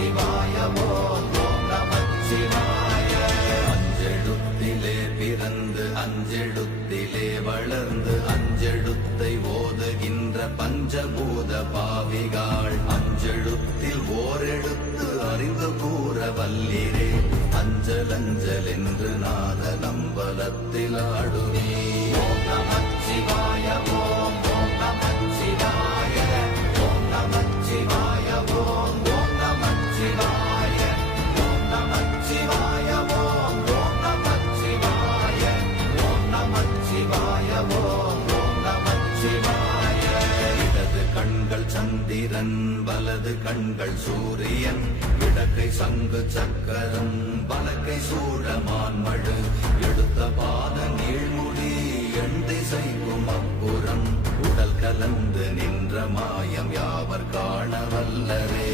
நமச்சிவாய ஓம் நமச்சிவாய. அஞ்செழுத்திலே பிறந்து அஞ்செழுத்திலே வளர்ந்து அஞ்செழுத்தை ஓதுகின்ற பஞ்சபூத பாவிகாள் அஞ்செழுத்தில் ஓரெழுத்து அறிந்து கூற வல்லிரே. அஞ்சல் அஞ்சல் என்று நாத நம்பலத்தில் ஆடுமே. ஓம் நமச்சிவாய ஓம் நமச்சிவாய ஓம் நமச்சிவாய ஓம் நமச்சிவாய ஓம் நமச்சிவாய ஓம் நமச்சிவாய ஓம் நமச்சிவாய ஓம் நமச்சிவாய. இடது கண்கள் சந்திரன் வலது கண்கள் சூரியன் இடக்கை சங்கு சக்கரம் வலக்கை சூழமான் மழு எடுத்த பாத நீழ்முடி எண் திசைக்கும் அப்புறம் உடல் கலந்து நின்ற மாயம் யாவர் காண வல்லரே.